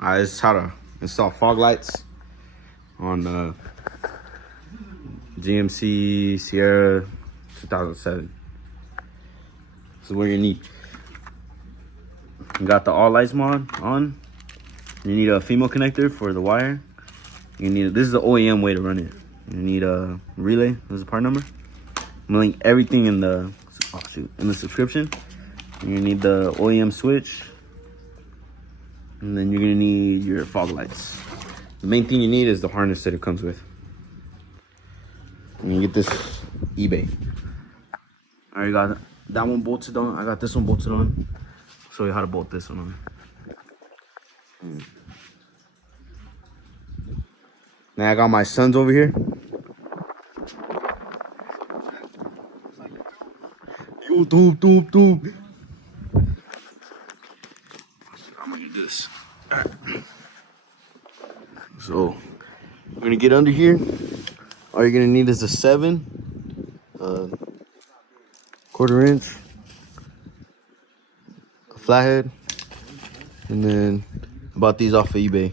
This is how to install fog lights on the GMC Sierra 2007. This is what you need. You got the all lights mod on. You need a female connector for the wire. You need this is the OEM way to run it. You need a relay. This is the part number. I'm gonna link everything in the subscription. You need the OEM switch, and then you're gonna need your fog lights. The main thing you need is the harness that it comes with. And you get this eBay. I already got that one bolted on. I got this one bolted on. I'll show you how to bolt this one on. Now I got my sons over here. Yo, doop. I'm gonna do this. All right. So we're gonna get under here. All you're gonna need is a 7, 1/4 inch, a flathead, and then I bought these off of eBay.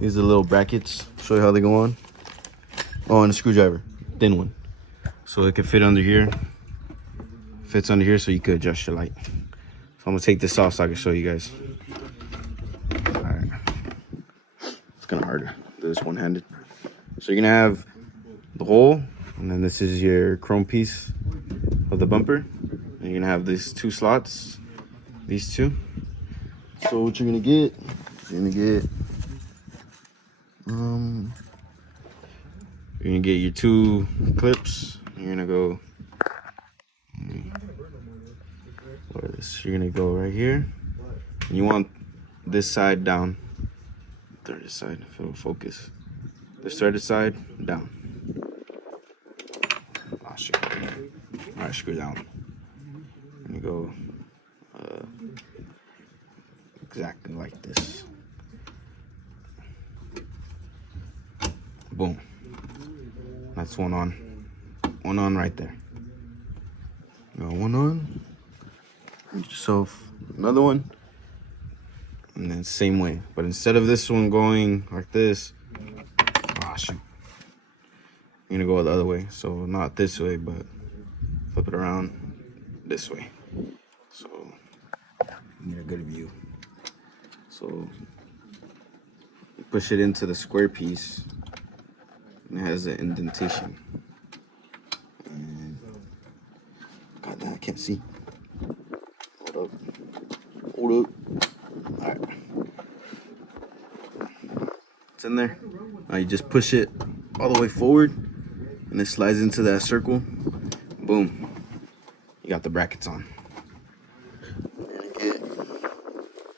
These are the little brackets. Show you how they go on. Oh, and a screwdriver, thin one, so it can fit under here. Fits under here, so you could adjust your light. So I'm gonna take this off so I can show you guys. All right, it's kind of hard to do this one-handed. So you're gonna have the hole, and then this is your chrome piece of the bumper. And you're gonna have these 2 slots, these 2. So what you're gonna get, your 2 clips. You're gonna go, where this? You're gonna go right here. And you want this side down. This side, if it'll focus. This side down. Oh, shit. All right, screw down. And you go exactly like this. Boom. That's one on. One on right there. You got one on. Get yourself another one. And then same way. But instead of this one going like this, shoot. You're gonna go the other way. So not this way, but flip it around this way. So you get a good view. So you push it into the square piece. And it has an indentation. And God damn, I can't see. Hold up. All right. It's in there. Now you just push it all the way forward, and it slides into that circle. Boom. You got the brackets on. You're gonna get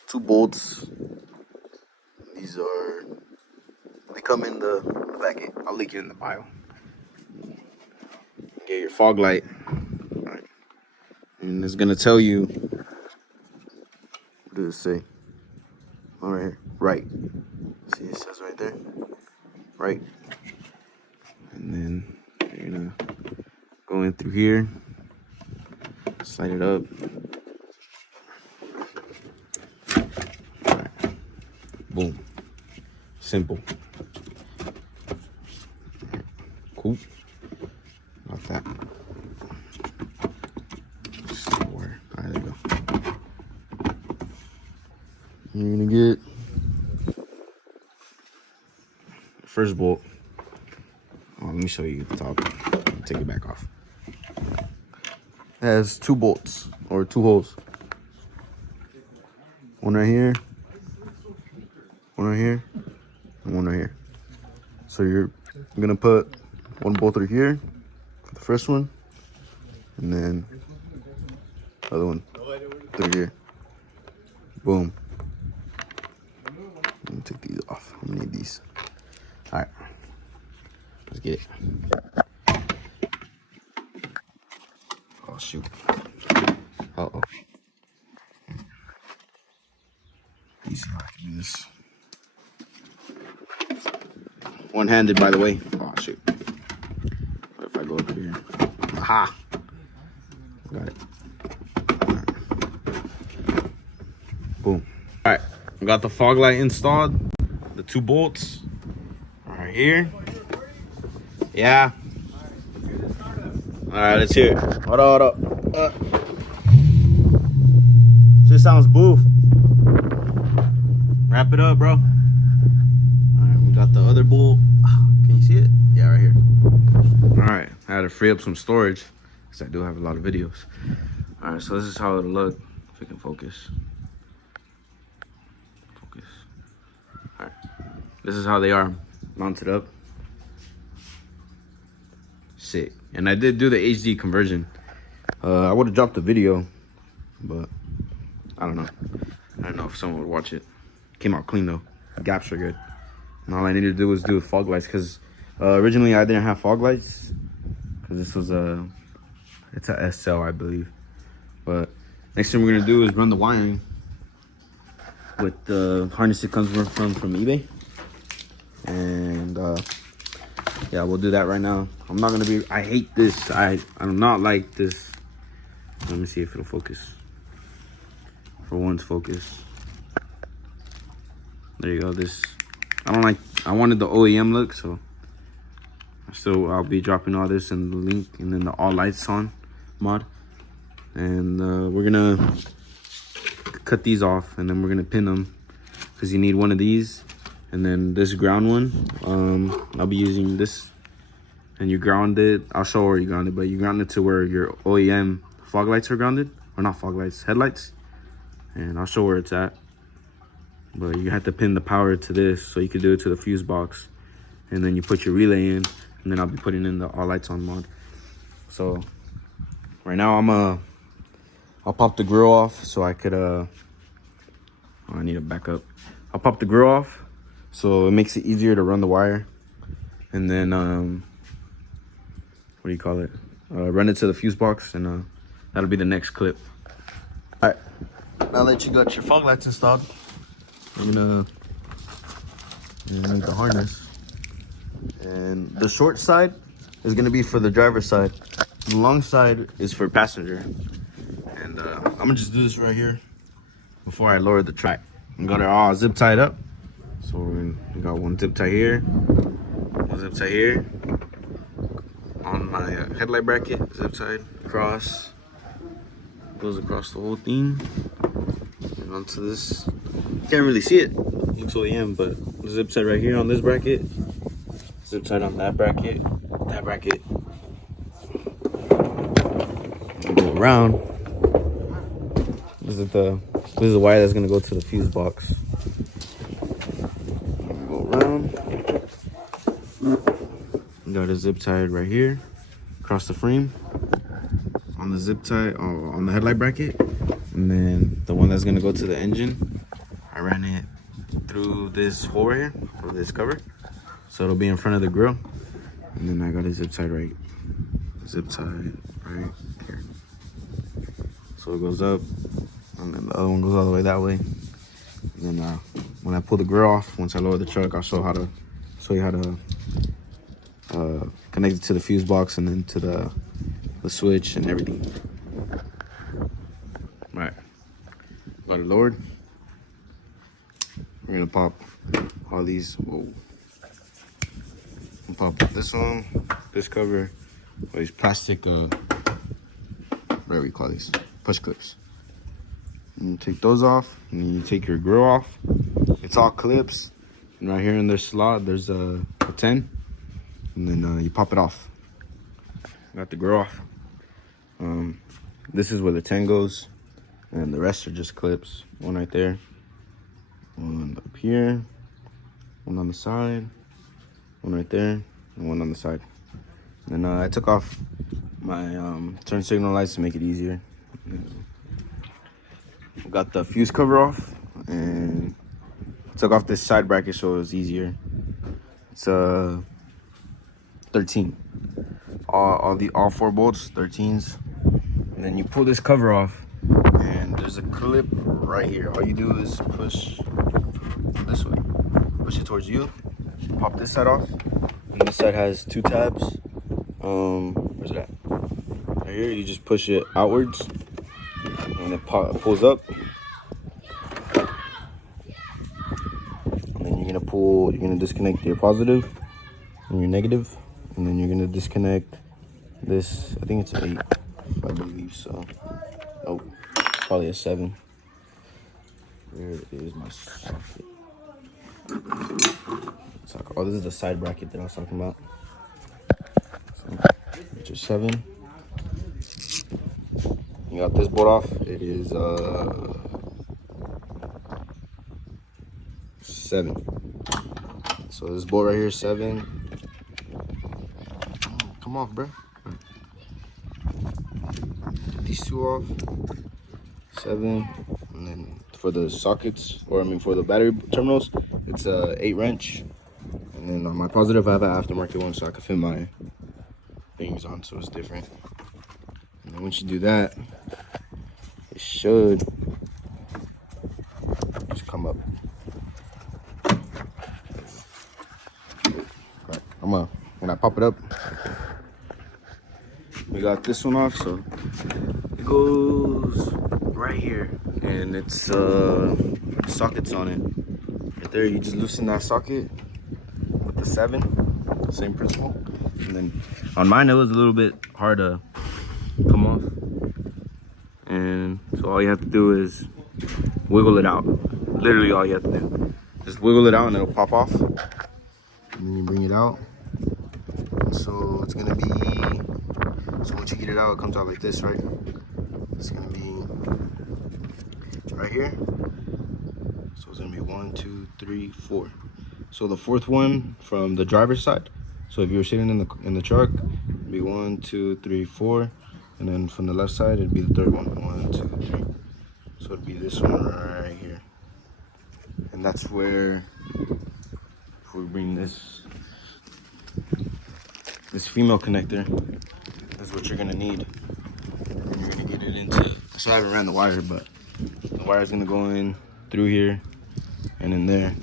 2 bolts. They come in the packet. I'll link it in the bio. Get your fog light. All right. And it's gonna tell you, what does it say? All right here. Right. See, it says right there. Right. And then you're gonna go in through here. Slide it up. All right. Boom. Simple. Cool. Got that. Where? All right, there you go. You're gonna get the first bolt. Oh, let me show you the top. Take it back off. It has 2 bolts or 2 holes. One right here, one right here, and one right here. So you're gonna put one bolt through here for the first one, and then the other one through here. Boom. Let me take these off. I'm gonna need these. All right, let's get it. Oh shoot. Uh-oh. Let me see how I can do this. One-handed, by the way. Oh shoot. What if I go up here? Aha! Got it. All right. Boom. All right, We got the fog light installed. The 2 bolts right here. Yeah. All right, let's hear it. Hold up. Just sounds boof. Wrap it up, bro. All right, we got the other bolt. Can you see it? Yeah, right here. All right, I had to free up some storage because I do have a lot of videos. All right, so this is how it'll look. If we can focus. All right, this is how they are mounted up. Sick. And I did do the HD conversion. I would have dropped the video, but I don't know. I don't know if someone would watch it. Came out clean though. The gaps are good. And all I needed to do was do fog lights because originally I didn't have fog lights because this was it's a SL, I believe. But next thing we're gonna do is run the wiring with the harness that comes from eBay. And yeah, we'll do that right now. I'm not gonna be, I hate this. I do not like this. Let me see if it'll focus. For once, focus. There you go. This, I don't like, I wanted the OEM look, so I'll be dropping all this in the link and then the all lights on mod. And we're gonna cut these off and then we're gonna pin them because you need one of these. And then this ground one, I'll be using this. And you ground it, I'll show where you ground it, but you ground it to where your OEM fog lights are grounded. Or not fog lights, headlights. And I'll show where it's at. But you have to pin the power to this, so you can do it to the fuse box. And then you put your relay in, and then I'll be putting in the all lights on mod. So right now I'll pop the grill off so I could, oh, I need a backup. I'll pop the grill off so it makes it easier to run the wire. And then, what do you call it? Run it to the fuse box, and that'll be the next clip. All right, now that you got your fog lights installed, I'm gonna make the harness. And the short side is gonna be for the driver's side. The long side is for passenger. And I'm gonna just do this right here before I lower the track. I got it all zip tied up. So we got one zip tie here, one zip tie here. On my headlight bracket, zip tied across, goes across the whole thing, and onto this. You can't really see it, looks OEM, but the zip tied right here on this bracket, zip tied on that bracket, go around. This is the wire that's gonna go to the fuse box. Go around. Got a zip tied right here across the frame on the zip tie on the headlight bracket, and then the one that's gonna go to the engine, I ran it through this hole right here for this cover, so it'll be in front of the grill. And then I got a zip tied right here, so it goes up, and then the other one goes all the way that way. And then when I pull the grill off, once I lower the truck, I'll show you how to connect it to the fuse box and then to the switch and everything. All right, got it lowered. We're gonna pop all these. Whoa. I'll pop this one, this cover, all these plastic, whatever you call these, push clips. And you take those off, and then you take your grill off. It's all clips. And right here in this slot, there's a 10. And then you pop it off. Got the grill off. This is where the 10 goes, and the rest are just clips. One right there, one up here, one on the side, one right there, and one on the side. And then I took off my turn signal lights to make it easier. Got the fuse cover off, and took off this side bracket so it was easier. It's 13. All 4 bolts, 13s. And then you pull this cover off, and there's a clip right here. All you do is push this way, push it towards you, pop this side off, and this side has 2 tabs. Where's it at? Right here, you just push it outwards, and it pulls up. you're gonna disconnect your positive and your negative, and then you're gonna disconnect this. I think it's 8, I believe so. Oh, probably a 7. Where is my socket? Oh, this is the side bracket that I was talking about. So, get your 7. You got this bolt off. It is 7. So this bolt right here is 7. Come off, bro. These 2 off. 7. And then for the sockets, or I mean for the battery terminals, it's a 8 wrench. And then on my positive, I have an aftermarket one, so I can fit my things on, so it's different. And then once you do that, it should just come up. Right, when I pop it up, we got this one off, so it goes right here, and it's sockets on it. Right there, you just loosen that socket with the 7, same principle. And then on mine, it was a little bit hard to come off. And so all you have to do is wiggle it out. Literally all you have to do. Just wiggle it out and it'll pop off. And then you bring it out. So it's gonna be, so once you get it out, it comes out like this, right? It's gonna be right here. So it's gonna be 1, 2, 3, 4. So the 4th one from the driver's side. So if you were sitting in the truck, it'd be 1, 2, 3, 4. And then from the left side, it'd be the 3rd one. 1, 2, 3. So it'd be this one right here. And that's where, if we bring this female connector, that's what you're gonna need. And you're gonna get it into, so I haven't ran the wire, but the wire is gonna go in through here and in there.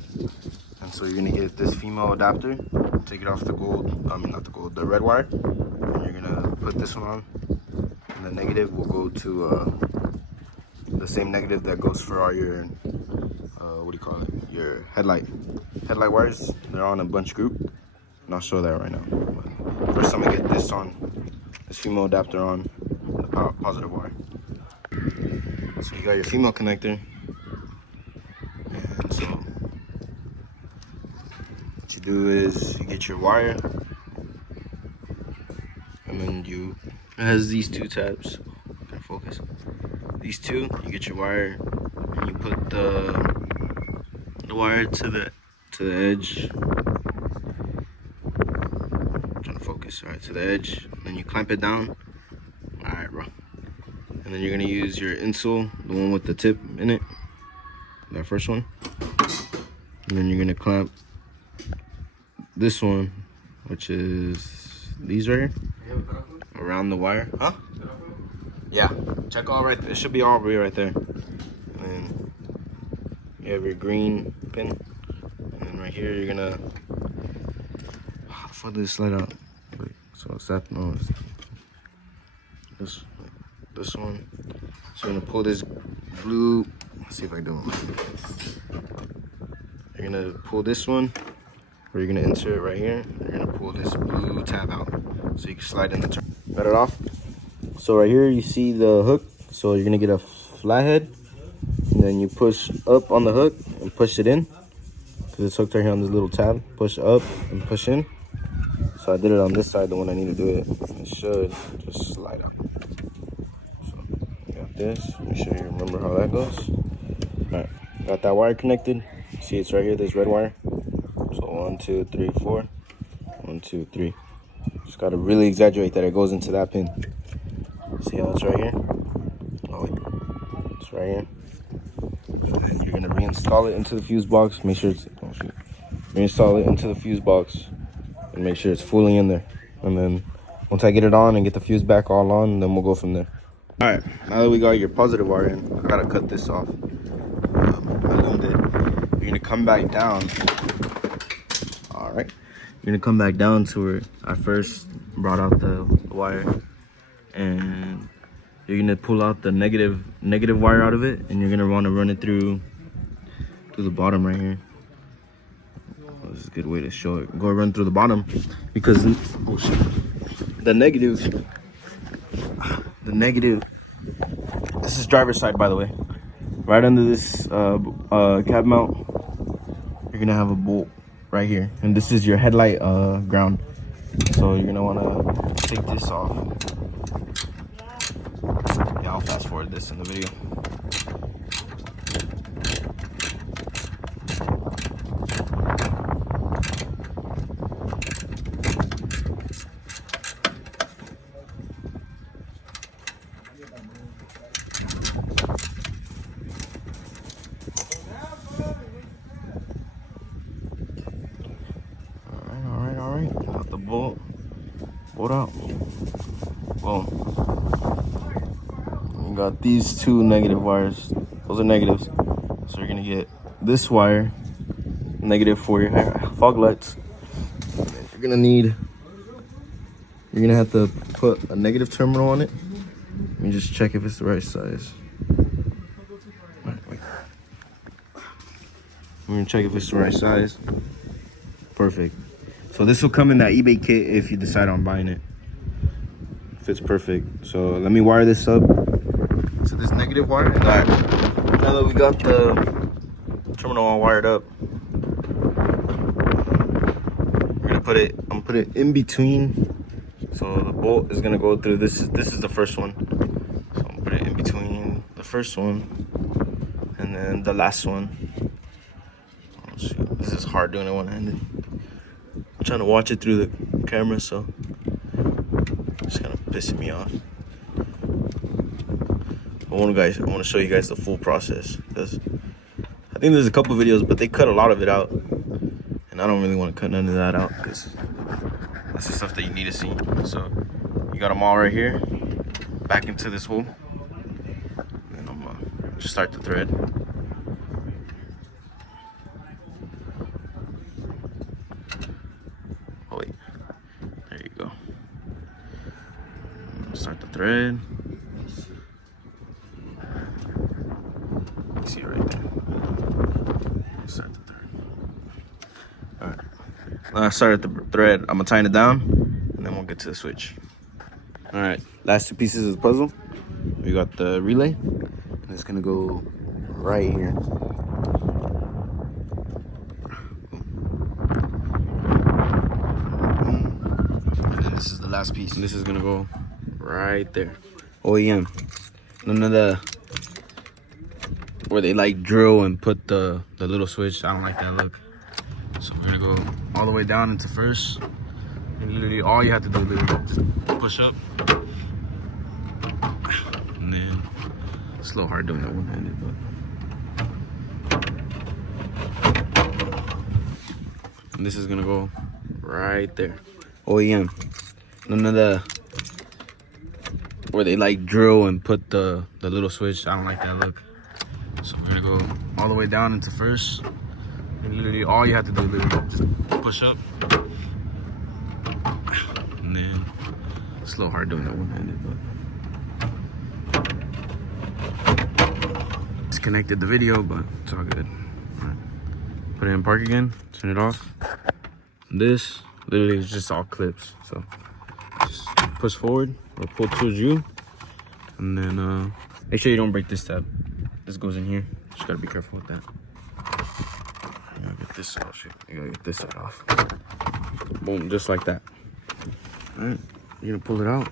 And so you're gonna get this female adapter, take it off the gold, I mean not the gold, the red wire. And you're gonna put this one on. And the negative will go to the same negative that goes for all your, what do you call it? Your headlight wires. They're on a bunch group. And I'll show that right now. But first I'm gonna get this on, this female adapter on the positive wire. So you got your female connector. And so what you do is you get your wire. And then it has these 2 tabs. Gotta focus. These 2, you get your wire, and you put the wire to the edge. I'm trying to focus. All right, to the edge. And then you clamp it down. All right, bro. And then you're gonna use your insole, the one with the tip in it, that first one. And then you're gonna clamp this one, which is these right here, around the wire. Huh? Yeah. Check all right. It should be all right there. And then you have your green pin. And then right here, you're gonna. How the fuck did it slide out? Wait, so it's that. No, it's this one. So you're gonna pull this blue. Let's see if I do it. You're gonna pull this one, or you're gonna insert it right here. You're gonna pull this blue tab out, so you can slide in the turn. Got it off. So right here you see the hook. So you're gonna get a flathead, and then you push up on the hook and push it in, because it's hooked right here on this little tab. Push up and push in. So I did it on this side, the one I need to do it. It should just slide out. So you got this. Make sure you remember how that goes. Alright, got that wire connected. See, it's right here, this red wire. So 1, 2, 3, 4. 1, 2, 3. Just gotta really exaggerate that it goes into that pin. See how it's right here? Oh wait, it's right here. And then you're gonna reinstall it into the fuse box. Make sure it's, oh shoot. Reinstall it into the fuse box and make sure it's fully in there. And then once I get it on and get the fuse back all on, then we'll go from there. All right, now that we got your positive wire in, I gotta cut this off. I loomed it. You're gonna come back down. All right, you're gonna come back down to where I first brought out the wire, and you're gonna pull out the negative wire out of it, and you're gonna want to run it through the bottom right here. this is a good way to show it. Go run through the bottom because oh shit, the negative. This is driver's side, by the way. Right under this cab mount, you're gonna have a bolt right here, and this is your headlight ground. So you're gonna wanna take this off. Yeah, I'll fast forward this in the video. All right. Got the bolt out. Boom. We got these two negative wires. Those are negatives. So you're gonna get this wire, negative for your fog lights. You're gonna have to put a negative terminal on it. Let me just check if it's the right size. Wait. We're gonna check if it's the right size. Perfect. So this will come in that eBay kit if you decide on buying it. Fits perfect. So let me wire this up to this negative wire. Now that we got the terminal all wired up, I'm gonna put it in between. So the bolt is gonna go through this. This is the first one. So I'm gonna put it in between the first one and then the last one. Oh shoot, this is hard doing it one-handed. I'm trying to watch it through the camera, so it's kind of pissing me off. I want to show you guys the full process, because I think there's a couple videos, but they cut a lot of it out, and I don't really want to cut none of that out because that's the stuff that you need to see. So you got them all right here, back into this hole, and I'm gonna just start the thread. Oh wait, there you go. Start the thread. You see it right there. Start the thread. All right. When I started the thread, I'm gonna tighten it down, and then we'll get to the switch. All right, last two pieces of the puzzle. We got the relay, and it's gonna go right here. This is the last piece, and this is gonna go right there. OEM. None of the where they like drill and put the little switch. I don't like that look. So we're gonna go all the way down into first. And literally all you have to do is just push up. And then it's a little hard doing that one-handed, but and this is gonna go right there. OEM. None of the where they like drill and put the little switch. I don't like that look. So we're gonna go all the way down into first. And literally all you have to do is just push up. And then it's a little hard doing that one-handed, but disconnected the video, but it's all good. All right. Put it in park again, turn it off. And this literally is just all clips. So just push forward or pull towards you, and then make sure you don't break this tab. This goes in here. Just gotta be careful with that. You gotta get this. Oh shit! You gotta get this side off. Boom, just like that. All right, you're gonna pull it out,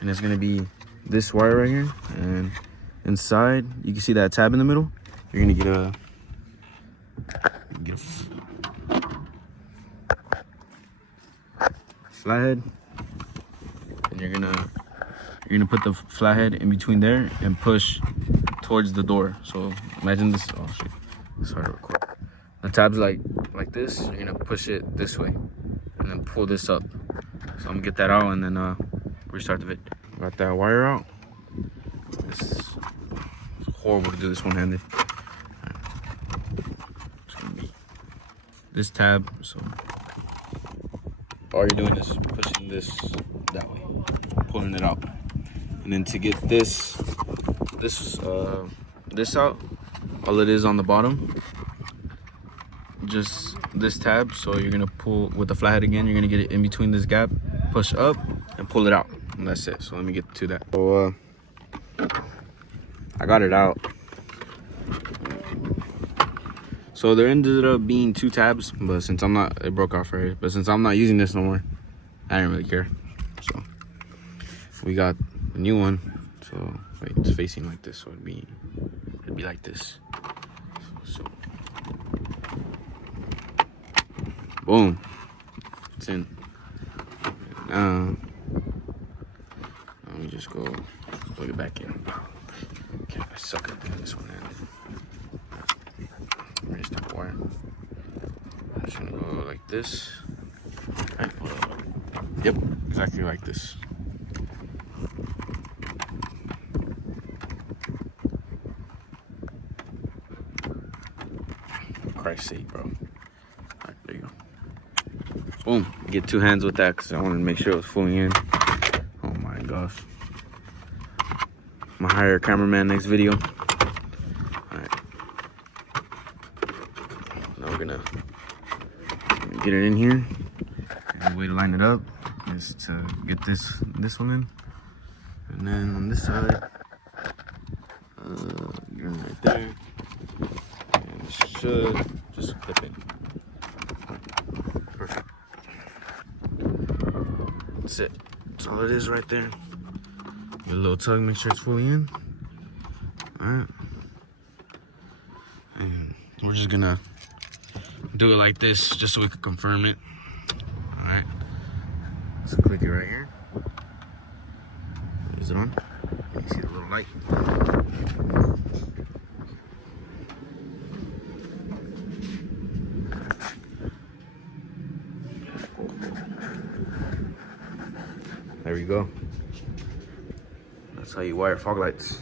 and it's gonna be this wire right here, and inside you can see that tab in the middle. You're gonna get a flathead, and you're gonna put the flathead in between there and push towards the door. So imagine this. Oh shit, it's hard to record. The tab's like this. You're gonna push it this way and then pull this up. So I'm gonna get that out and then restart the vid. Got that wire out. It's horrible to do this one-handed. It's gonna be this tab. So all you're doing is pushing this that way, pulling it out, and then to get this out, all it is on the bottom just this tab. So you're gonna pull with the flathead again. You're gonna get it in between this gap, push up, and pull it out. And that's it. So let me get to that. So I got it out. So there ended up being 2 tabs, but since I'm not, it broke off right. But since I'm not using this no more, I didn't really care. So we got a new one. So wait, it's facing like this, so it'd be like this. So boom, it's in. Let me just go plug it back in. Okay, I suck at putting this one in. Raise that wire. I'm just gonna go like this. Right. Yep, exactly like this. For Christ's sake, bro. Alright, there you go. Boom. Get 2 hands with that because I wanted to make sure it was fully in. Oh my gosh. I'm gonna hire a cameraman next video. Alright. Now we're gonna get it in here. And the way to line it up is to get this one in. And then on this side, you're right there. And it should just clip in. Perfect. That's it. That's all it is right there. Get a little tug, make sure it's fully in. Alright. And we're just gonna do it like this just so we can confirm it. Alright. Let's click it right here. Is it on? You see the little light. There we go. That's how you wire fog lights.